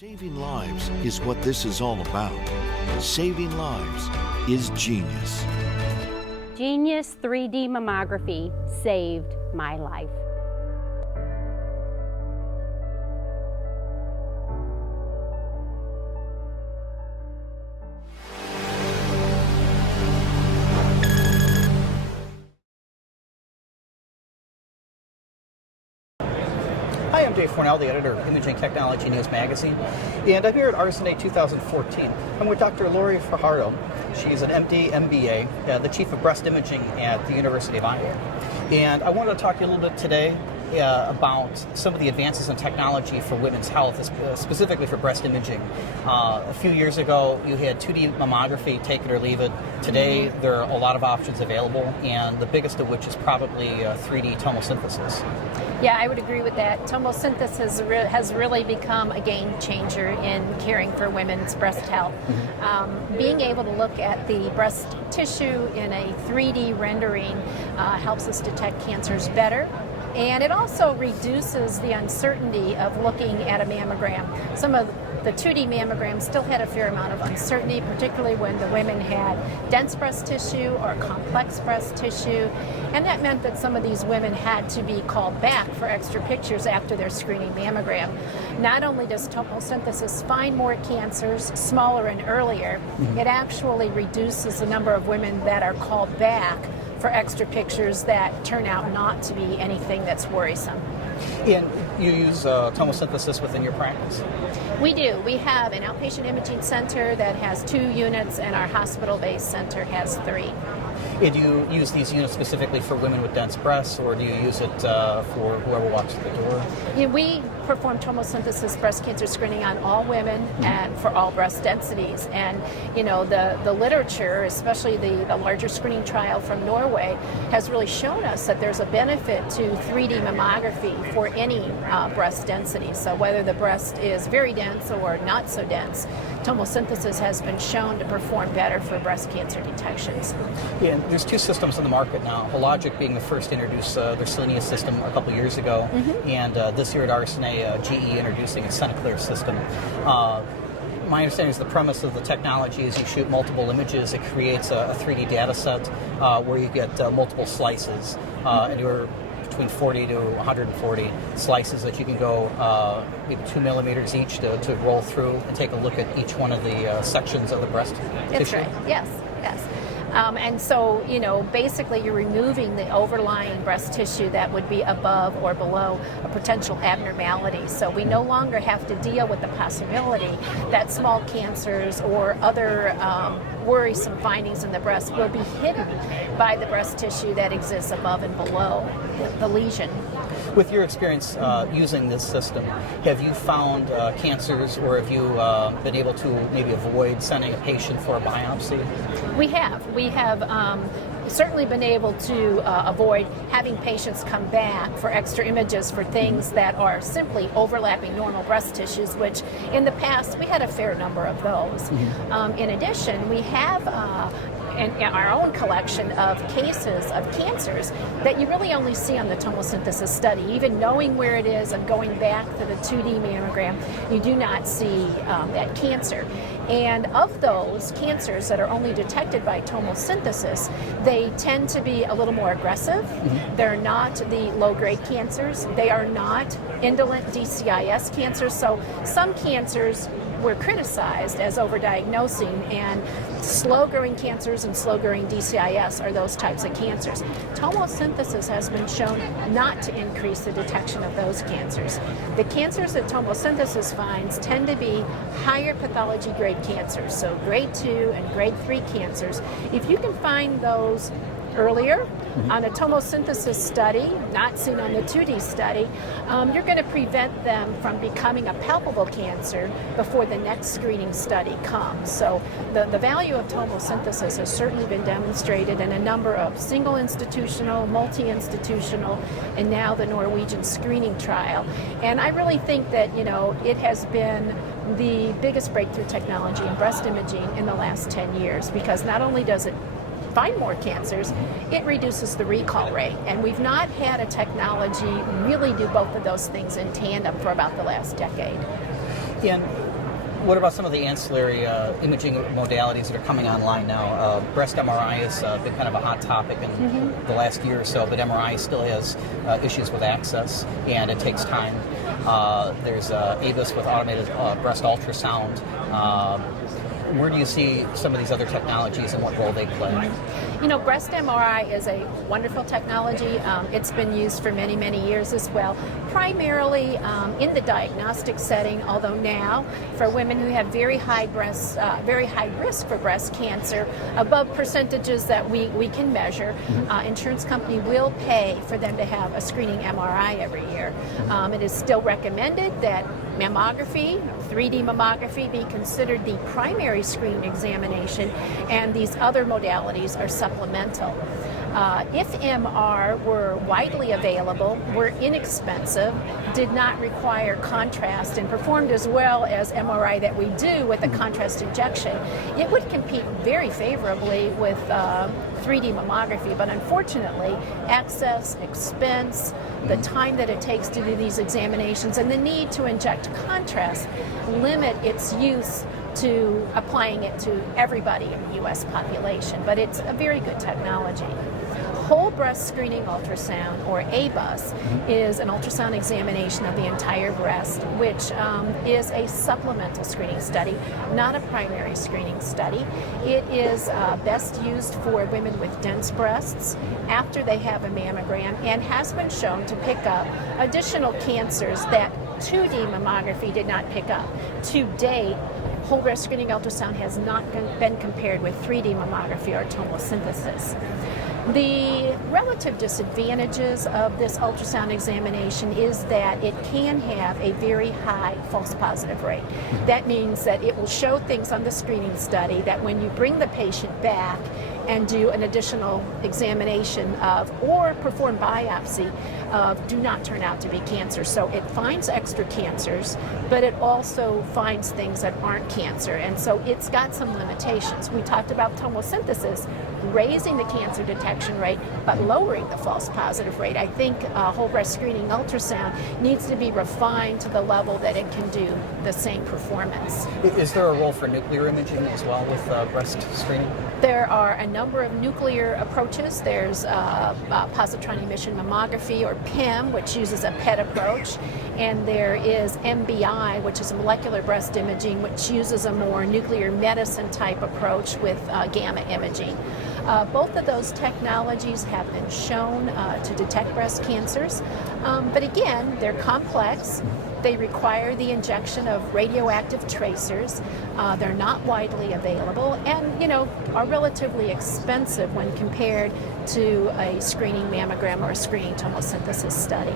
Saving lives is what this is all about. Saving lives is genius. Genius 3D mammography saved my life. Hi, I'm Dave Fornell, the editor of Imaging Technology News Magazine, and I'm here at RSNA 2014. I'm with Dr. Laurie Fajardo. She's an MD, MBA, the Chief of Breast Imaging at the University of Iowa. And I wanted to talk to you a little bit today about some of the advances in technology for women's health, specifically for breast imaging. A few years ago, you had 2D mammography, take it or leave it. Today, there are a lot of options available, and the biggest of which is probably 3D tomosynthesis. Yeah, I would agree with that. Tomosynthesis has really become a game changer in caring for women's breast health. Being able to look at the breast tissue in a 3D rendering helps us detect cancers better. And it also reduces the uncertainty of looking at a mammogram. Some of the 2D mammograms still had a fair amount of uncertainty, particularly when the women had dense breast tissue or complex breast tissue. And that meant that some of these women had to be called back for extra pictures after their screening mammogram. Not only does tomosynthesis find more cancers smaller and earlier, it actually reduces the number of women that are called back for extra pictures that turn out not to be anything that's worrisome. And you use tomosynthesis within your practice? We do. We have an outpatient imaging center that has 2 units, and our hospital-based center has 3. And do you use these units specifically for women with dense breasts, or do you use it for whoever walks through the door? Yeah, we perform tomosynthesis breast cancer screening on all women and for all breast densities. And you know, the literature, especially the larger screening trial from Norway, has really shown us that there's a benefit to 3D mammography for any breast density. So whether the breast is very dense or not so dense, tomosynthesis has been shown to perform better for breast cancer detections. Yeah, and there's 2 systems in the market now. Hologic being the first to introduce their Selenium system a couple years ago, and this year at RSNA, GE introducing its Seneclear system. My understanding is the premise of the technology is you shoot multiple images, it creates a 3D data set where you get multiple slices, anywhere between 40 to 140 slices that you can go maybe 2 millimeters each to roll through and take a look at each one of the sections of the breast tissue. That's right, yes. And so, you know, basically you're removing the overlying breast tissue that would be above or below a potential abnormality. So we no longer have to deal with the possibility that small cancers or other worrisome findings in the breast will be hidden by the breast tissue that exists above and below the lesion. With your experience using this system, have you found cancers, or have you been able to maybe avoid sending a patient for a biopsy? We have certainly been able to avoid having patients come back for extra images for things that are simply overlapping normal breast tissues, which in the past we had a fair number of those. In addition, we have in our own collection of cases of cancers that you really only see on the tomosynthesis study. Even knowing where it is and going back to the 2D mammogram, you do not see that cancer. And of those cancers that are only detected by tomosynthesis, they tend to be a little more aggressive. They're not the low-grade cancers. They are not indolent DCIS cancers. So some cancers were criticized as overdiagnosing, and slow-growing cancers and slow-growing DCIS are those types of cancers. Tomosynthesis has been shown not to increase the detection of those cancers. The cancers that tomosynthesis finds tend to be higher pathology grade cancers, so grade 2 and grade 3 cancers. If you can find those earlier on a tomosynthesis study, not seen on the 2D study, you're going to prevent them from becoming a palpable cancer before the next screening study comes. So the value of tomosynthesis has certainly been demonstrated in a number of single institutional, multi-institutional, and now the Norwegian screening trial. And I really think that, you know, it has been the biggest breakthrough technology in breast imaging in the last 10 years, because not only does it find more cancers, it reduces the recall rate. And we've not had a technology really do both of those things in tandem for about the last decade. And what about some of the ancillary imaging modalities that are coming online now? Breast MRI has been kind of a hot topic in the last year or so, but MRI still has issues with access, and it takes time. There's ABIS with automated breast ultrasound. Where do you see some of these other technologies and what role they play? You know, breast MRI is a wonderful technology. It's been used for many, many years as well, primarily in the diagnostic setting, although now for women who have very high risk for breast cancer, above percentages that we can measure, insurance company will pay for them to have a screening MRI every year. It is still recommended that mammography, 3D mammography, be considered the primary screening examination, and these other modalities are supplemental. If MR were widely available, were inexpensive, did not require contrast, and performed as well as MRI that we do with the contrast injection, it would compete very favorably with 3D mammography. But unfortunately, access, expense, the time that it takes to do these examinations, and the need to inject contrast limit its use to applying it to everybody in the U.S. population. But it's a very good technology. Whole breast screening ultrasound, or ABUS, is an ultrasound examination of the entire breast, which is a supplemental screening study, not a primary screening study. It is best used for women with dense breasts after they have a mammogram, and has been shown to pick up additional cancers that 2D mammography did not pick up. To date, whole breast screening ultrasound has not been compared with 3D mammography or tomosynthesis. The relative disadvantages of this ultrasound examination is that it can have a very high false positive rate. That means that it will show things on the screening study that when you bring the patient back and do an additional examination of, or perform biopsy of, do not turn out to be cancer. So it finds extra cancers, but it also finds things that aren't cancer, and so it's got some limitations. We talked about tomosynthesis, raising the cancer detection rate, but lowering the false positive rate. I think whole breast screening ultrasound needs to be refined to the level that it can do the same performance. Is there a role for nuclear imaging as well with breast screening? There are a number of nuclear approaches. There's positron emission mammography, or PEM, which uses a PET approach, and there is MBI, which is molecular breast imaging, which uses a more nuclear medicine type approach with gamma imaging. Both of those technologies have been shown to detect breast cancers, but again, they're complex. They require the injection of radioactive tracers. They're not widely available, and are relatively expensive when compared to a screening mammogram or a screening tomosynthesis study.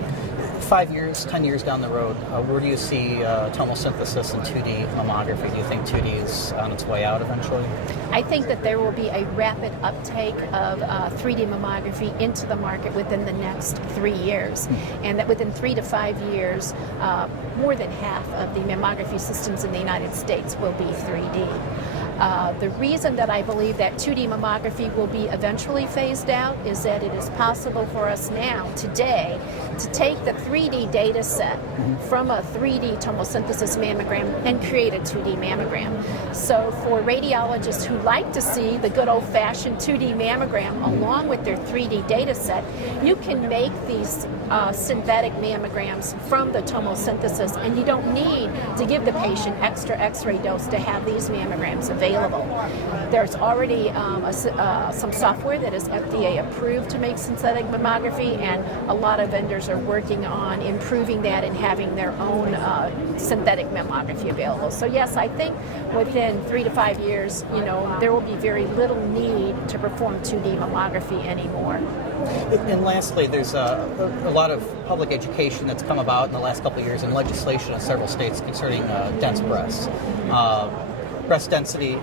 5 years, 10 years down the road, where do you see tomosynthesis and 2D mammography? Do you think 2D is on its way out eventually? I think that there will be a rapid uptake of 3D mammography into the market within the next 3 years, and that within 3 to 5 years, more than half of the mammography systems in the United States will be 3D. The reason that I believe that 2D mammography will be eventually phased out is that it is possible for us now, today, to take the 3D data set from a 3D tomosynthesis mammogram and create a 2D mammogram. So for radiologists who like to see the good old-fashioned 2D mammogram along with their 3D data set, you can make these synthetic mammograms from the tomosynthesis, and you don't need to give the patient extra X-ray dose to have these mammograms available. There's already some software that is FDA approved to make synthetic mammography, and a lot of vendors are working on improving that and having their own synthetic mammography available. So yes, I think within 3 to 5 years, there will be very little need to perform 2D mammography anymore. And lastly, there's a lot of public education that's come about in the last couple of years, and legislation in several states concerning dense breasts. Breast density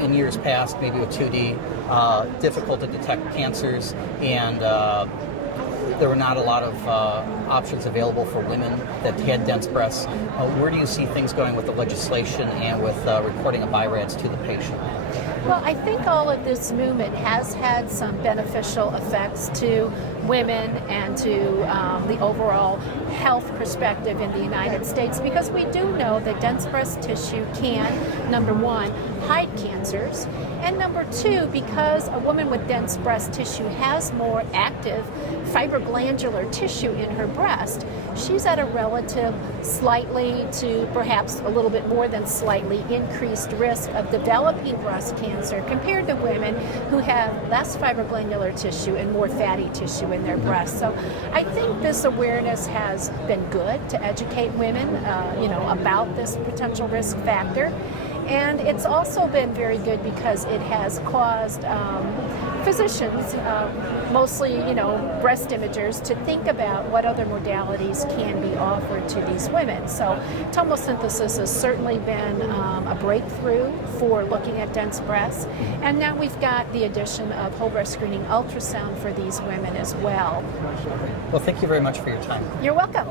in years past, maybe with 2D, difficult to detect cancers, and there were not a lot of options available for women that had dense breasts. Where do you see things going with the legislation and with reporting of BI-RADS to the patient? Well, I think all of this movement has had some beneficial effects to women and to the overall health perspective in the United States, because we do know that dense breast tissue can, number one, hide cancers, and number two, because a woman with dense breast tissue has more active fibroglandular tissue in her breast, she's at a relative slightly to perhaps a little bit more than slightly increased risk of developing breast cancer compared to women who have less fibroglandular tissue and more fatty tissue in their breasts. So I think this awareness has been good to educate women, about this potential risk factor. And it's also been very good because it has caused physicians, mostly, breast imagers, to think about what other modalities can be offered to these women. So tomosynthesis has certainly been a breakthrough for looking at dense breasts. And now we've got the addition of whole breast screening ultrasound for these women as well. Well, thank you very much for your time. You're welcome.